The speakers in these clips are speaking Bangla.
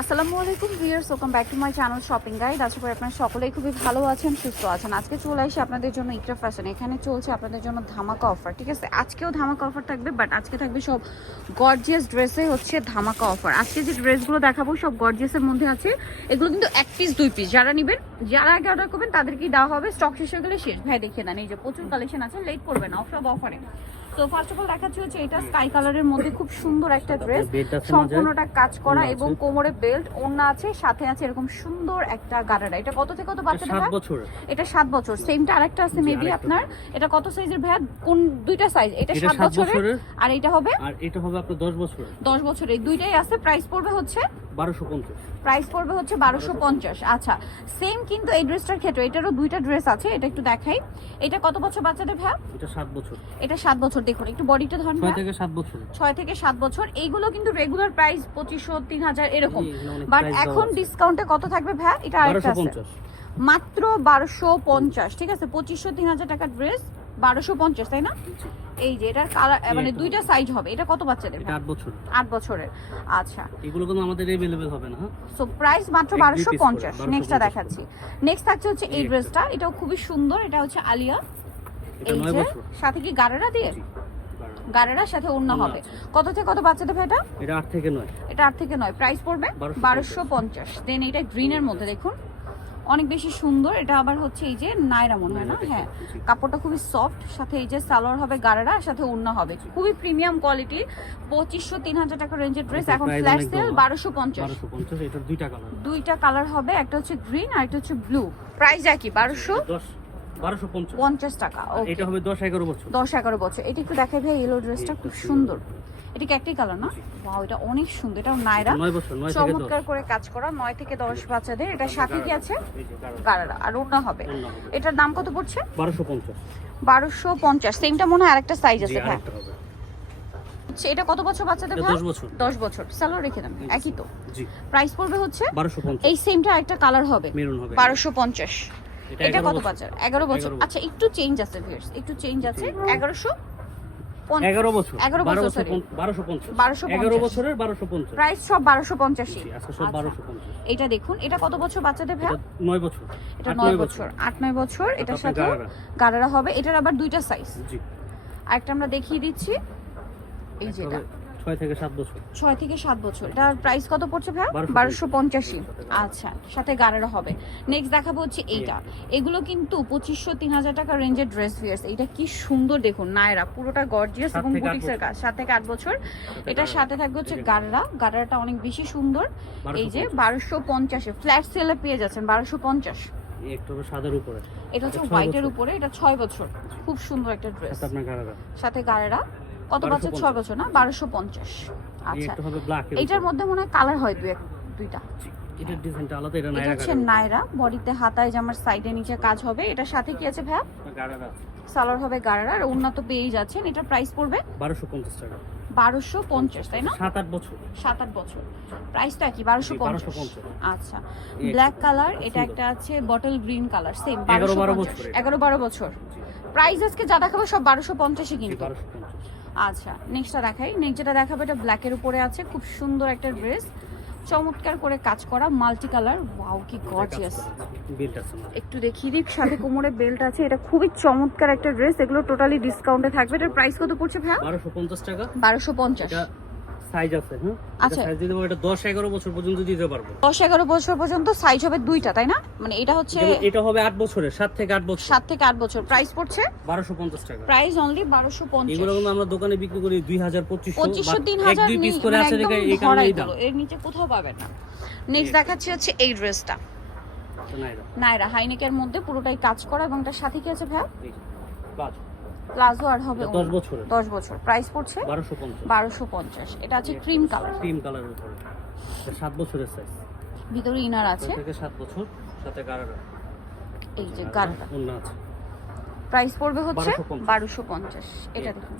আসসালামু আলাইকুম viewers, welcome back to my channel shopping guide. আশা করি আপনারা সকলেই খুবই ভালো আছেন, সুস্থ আছেন। আজকে চলে আসি আপনাদের জন্য ইকরা ফ্যাশন। এখানে চলছে আপনাদের জন্য ধামাকা অফার, ঠিক আছে? আজকেও ধামাকা অফার থাকবে, বাট আজকে থাকবে সব গর্জিয়াস ড্রেসে হচ্ছে ধামাকা অফার। আজকে যে ড্রেসগুলো দেখাবো, সব গর্জিয়াসের মধ্যে আছে। এগুলো কিন্তু এক পিস দুই পিস যারা নেবেন, যারা আগে অর্ডার করবেন, তাদেরকেই দেওয়া হবে। স্টক শেষ হয়ে গেলে শেষ। ভাই, দেখে দেন এই যে প্রচুর কালেকশন আছে লেট করবে না, সব অফারে তো ফার্স্ট অফ অল দেখাচ্ছি হচ্ছে এটা স্কাই কালারের মধ্যে খুব সুন্দর একটা ড্রেস। সম্পূর্ণটা কাজ করা এবং কোমরে বেল্ট ওড়না আছে সাথে আছে এরকম সুন্দর একটা গাড়ারা এটা কত থেকে কত বাচ্চাদের সাত বছর। এটা সাত বছর। সেমটা আরেকটা আছে মেবি আপনার। এটা কত সাইজের ভাই? কোন দুইটা সাইজ এটা সাত বছরের। আর এটা হবে? আর এটা হবে আপনার দশ বছর দশ বছরের। দুইটাই আছে। প্রাইস পড়বে হচ্ছে প্রাইস পড়বে হচ্ছে বারোশো পঞ্চাশ। আচ্ছা সেম কিন্তু এই ড্রেসটার ক্ষেত্রে এটারও দুইটা ড্রেস আছে এটা একটু দেখাই। এটা কত বছর বাচ্চাদের ভাই এটা সাত বছর। এটা সাত বছর দেখুন একটু বডিটা ধরুন ছয় থেকে সাত বছর। ছয় থেকে সাত বছর এইগুলো কিন্তু রেগুলার প্রাইস পঁচিশশো তিন হাজার এরকম বাট এখন ডিসকাউন্টে কত থাকবে ভাই এটা আরেকটা আছে। মাত্র বারোশো পঞ্চাশ ঠিক আছে? পঁচিশশো তিন হাজার টাকার ড্রেস বারোশো পঞ্চাশ তাই না? এই যে এটার কালার মানে দুইটা সাইজ হবে। এটা কত বাচ্চাদের এটা আট বছর আট বছরের। আচ্ছা। এগুলো কিন্তু আমাদের অ্যাভেলেবেল হবে না হ্যাঁ? সো প্রাইস মাত্র বারোশো পঞ্চাশ। 1250 নেক্সটটা দেখাচ্ছি। নেক্সট থাকছে হচ্ছে এই ড্রেসটা এটাও খুবই সুন্দর। এটা হচ্ছে আলিয়া। এটা এই যে বছর। সাথে কি গাড়ারা দিয়ে? গাড়ারার সাথে ওড়না হবে। কত থেকে কত বাচ্চাদের ভাই এটা? এটা আট থেকে নয়। এটা আট থেকে নয়। প্রাইস পড়বে 1250 বারোশো পঞ্চাশ। দেন এটা গ্রিনের মধ্যে দেখুন। অনেক বেশি সুন্দর। এটা আবার হচ্ছে এই যে নাইরা মনে হয় না? হ্যাঁ। কাপড়টা খুবই সফট সাথে এই যে সালোয়ার হবে গাড়ারা সাথে ওড়না হবে। খুবই প্রিমিয়াম কোয়ালিটি পঁচিশশো তিন হাজার টাকা রেঞ্জের ড্রেস এখন ফ্ল্যাশ সেল বারোশো পঞ্চাশ। দুইটা কালার হবে। একটা হচ্ছে গ্রিন আর একটা হচ্ছে ব্লু প্রাইস একই বারোশো। দশ বারোশো পঞ্চাশ। পঞ্চাশ টাকা আর ওকে এটা হবে দশ এগারো বছর। দশ এগারো বছর। এটা একটু দেখাই ভাই ইয়েলো ড্রেসটা খুব সুন্দর। এটা কি একটাই কালার না? ওয়াও এটা অনেক সুন্দর। এটা নায়রা নয় বছর নয় থেকে দশ। চমৎকার করে কাজ করা নয় থেকে দশ বাচ্চাদের। এটা সাথে কি আছে? গাড়ারা আর ওড়না হবে। এটার দাম কত পড়ছে? বারোশো পঞ্চাশ। বারোশো পঞ্চাশ। সেমটা মনে হয় আরেকটা সাইজ আছে হ্যাঁ। আচ্ছা, এটা কত বছর বাচ্চাদের ভাই? দশ বছর। দশ বছর। সালোয়ার রেখে দেন। একই তো। জি। প্রাইস পড়বে হচ্ছে? বারোশো পঞ্চাশ। এই সেমটা একটা কালার হবে। মেরুন হবে। বারোশো পঞ্চাশ। এটা কত বছর। এগারো বছর। 11 বছর। আচ্ছা একটু চেঞ্জ আছে ভিউয়ার্স একটু চেঞ্জ আছে। এগারোশো এগারো বছর। এগারো বারো বছর, বছর বারোশো পঞ্চাশ। 1250 এগারো বছরের বারোশো পঞ্চাশ। প্রাইস সব বারোশো পঞ্চাশই। পঞ্চাশ। এটা দেখুন এটা কত বছর বাচ্চাদের ভাই নয় বছর। এটা নয় বছর। আট নয় বছর। এটার সাথে গাড়ারা। হবে। এটার আবার দুইটা সাইজ আরেকটা আমরা দেখিয়ে দিচ্ছি। এই যেটা। ছয় থেকে সাত বছর। ছয় থেকে সাত বছর। এটার প্রাইস কত পড়ছে ভাই 1250 বারোশো পঞ্চাশি। আচ্ছা সাথে গাড়ারা হবে। নেক্সট দেখাবো হচ্ছে এইটা। এগুলো কিন্তু পঁচিশশো তিন হাজার টাকা রেঞ্জের ড্রেস ভিয়ার্স এটা কি সুন্দর দেখুন নায়রা। পুরোটা গর্জিয়াস এবং বুটিক্সের। কাজ। সাত থেকে আট বছর। এটার সাথে থাকবে হচ্ছে গাড়ারা গাড়ারাটা অনেক বেশি সুন্দর। এই যে 1250 বারোশো পঞ্চাশে। ফ্ল্যাট সেলে পেয়ে যাচ্ছেন বারোশো পঞ্চাশ। সাদার উপরে। এটা হচ্ছে হোয়াইটের উপরে। এটা ছয় বছর। খুব সুন্দর একটা ড্রেস সাথে গাড়েরা কত বছর ছয় বছর না? বারোশো পঞ্চাশ। আচ্ছা। এটার মধ্যে মনে হয় কালার হয় দু এক দুইটা। এটার ডিজাইনটা আলাদা এটা নাইরা বডিতে হাতায় জামার সাইডে নিচে কাজ হবে এটার সাথে কি আছে ভাইয়া? গাড়ারা সালোয়ার হবে গাড়ারা আর উন্নত যাচ্ছেন এটার প্রাইস পড়বে? টাকা। তাই না? বছর। সাত আট বছর। 1250 আচ্ছা। ব্ল্যাক কালার এটা একটা আছে বটল গ্রিন কালার সেম 11 বারোশো 12 বছর এটা। এগারো বারো বছর। প্রাইস আজকে যা দেখাবো সব বারোশো পঞ্চাশে কিন্তু। আচ্ছা নেক্সটটা দেখাই। নেক্সট যেটা দেখাবো এটা ব্ল্যাকের উপরে আছে। খুব সুন্দর একটা ড্রেস চমৎকার করে কাজ করা মাল্টি কালার ওয়াও কি গর্জিয়াস বিল্ট আছে। একটু দেখিয়ে দিই সাথে কোমরে বেল্ট আছে। এটা খুবই চমৎকার একটা ড্রেস এগুলো টোটালি ডিসকাউন্টে থাকবে। এটার প্রাইস কত পড়ছে ভাই 1250 টাকা। বারোশো পঞ্চাশ। এটা সাইজ আছে হ্যাঁ আচ্ছা। সাইজ দিতে পারব এটা দশ এগারো বছর পর্যন্ত দিতে পারব। দশ এগারো বছর পর্যন্ত সাইজ হবে দুইটা তাই না? মানে এটা হচ্ছে এটা হবে আট বছরের সাত থেকে আট বছর। সাত থেকে আট বছর। প্রাইস পড়ছে? বারোশো পঞ্চাশ টাকা। প্রাইস অনলি বারোশো পঞ্চাশ। এগুলো কিন্তু আমরা দোকানে বিক্রি করি দুই হাজার পঁচিশশো পঁচিশশো তিন এক হাজার দুই পিস করে মানে আছে দেখে এই কারণে এই দাম। এর নিচে কোথাও পাবেন না। নেক্সট দেখাচ্ছি হচ্ছে এই ড্রেসটা নাইরা। নাইরা হাইনেকের মধ্যে পুরোটাই কাজ করা এবং তার সাথে কি আছে এই বাজ। প্লাজো আর হবে এটা দশ বছরের। দশ বছর। প্রাইস পড়ছে বারোশো পঞ্চাশ। বারোশো পঞ্চাশ। এটা আছে ক্রিম কালার ক্রিম কালারের উপরে। এটা সাত বছরের সাইজ ভিতরে ইনার আছে। থেকে সাত বছর সাথে এই যে অন্য আছে। প্রাইস পড়বে হচ্ছে 1250 বারোশো পঞ্চাশ। এটা দেখুন।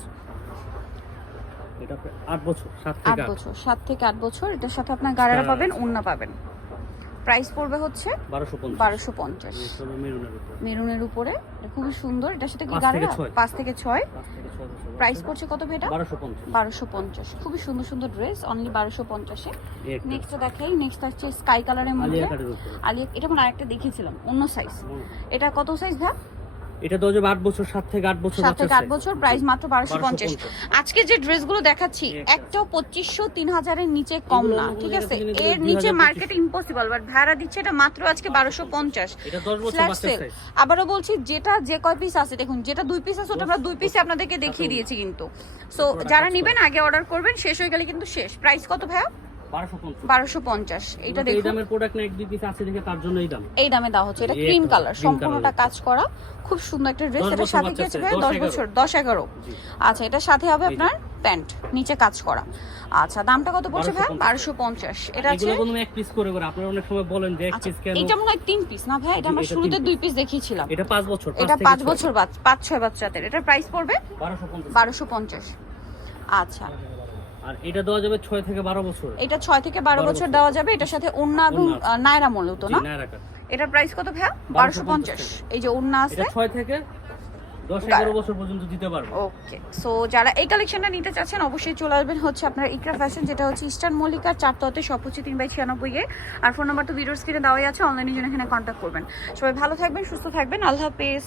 এটা আপনার আট বছর সাত আট থেকে আট বছর সাত থেকে আট বছর। এটার সাথে আপনার গাড়ারা গাড়ারা পাবেন। উন্না পাবেন। প্রাইস পড়বে হচ্ছে বারোশো পঞ্চাশ। মেরুনের উপরে। খুবই সুন্দর। এটার সাথে কি গাড়ি পাঁচ থেকে ছয়। প্রাইস পড়ছে কত ভেটা বারোশো পঞ্চাশ। খুবই সুন্দর সুন্দর ড্রেস। অনলি বারোশো পঞ্চাশে। নেক্সট দেখাই নেক্সট আসছে স্কাই কালারের মধ্যে। আলিয়া এটা মানে আরেকটা দেখেছিলাম অন্য সাইজ এটা কত সাইজ ভাই? এটা তো যে আট বছর সাত থেকে আট বছর সাত থেকে বাচ্চার আট বছর প্রাইস মাত্র বারোশো পঞ্চাশ। 1250 আজকে যে ড্রেসগুলো দেখাচ্ছি একটা। একটাও পঁচিশশো তিন হাজারের নিচে কম না ঠিক আছে? এর নিচে 2025 মার্কেট ইম্পসিবল বাট ভাড়া দিচ্ছে এটা মাত্র আজকে বারোশো পঞ্চাশ। এটা দশ বছর আবারও বলছি যেটা যে কয় পিস আছে দেখুন যেটা দুই পিস আছে ওটা আমরা দুই পিসে আপনাদেরকে দেখিয়ে দিয়েছি কিন্তু। সো যারা নেবেন আগে অর্ডার করবেন শেষ হয়ে গেলে কিন্তু শেষ। প্রাইস কত ভাইয়া? বারোশো পঞ্চাশ। বারোশো এই দামের প্রোডাক্ট না এক দুই পিস আছে দেখে তার জন্য এই দাম। এই দামে দেওয়া হচ্ছে এটা ক্রিম কালার সম্পূর্ণটা কাজ করা খুব সুন্দর একটা ড্রেস এটার সাথে কি বাচ্চা আছে? size, ভাইয়া দশ দশ এগারো। বছর দশ এগারো। জি। আচ্ছা এটার সাথে হবে আপনার প্যান্ট নিচে কাজ করা। আচ্ছা দামটা কত পড়ছে ভাই? 1250 বারোশো পঞ্চাশ এটা আছে এগুলো এক পিস করে করে আপনারা অনেক সময় বলেন যে এক আচ্ছা পিস কেন? এটা মনে হয় তিন পিস না ভাই? এটা আমরা এটা শুরুতে দুই পিস দেখিয়েছিলাম। এটা পাঁচ বছর এটা পাঁচ বছর বাচ পাঁচ ছয় বাচ্চাদের। এটার প্রাইস পড়বে? বারোশো পঞ্চাশ। আচ্ছা। আর এটা দেওয়া যাবে ছয় থেকে বারো বছর এটা ছয় থেকে 12 বছর। দেওয়া যাবে এটার সাথে ওন্না এবং নায়রা মূলত না? এটার প্রাইস কত ভাইয়া? 1250 এই যে ওন্না আছে? এটা ছয় থেকে দশ এগারো বছর পর্যন্ত দিতে পারব। ওকে সো যারা এই কালেকশনটা নিতে চাচ্ছেন অবশ্যই চলে আসবেন হচ্ছে আপনার ইকরা ফ্যাশন যেটা হচ্ছে ইস্টার্ন মল্লিকার চারততে সব হচ্ছে তিন বাই ছিয়ানব্বই এ। আর ফোন নাম্বার তো ভিডিওর স্ক্রিনে দেওয়াই আছে অনলাইনের জন্য এখানে কন্ট্যাক্ট করবেন। সবাই ভালো থাকবেন সুস্থ থাকবেন। আল্লাহ হাফেজ।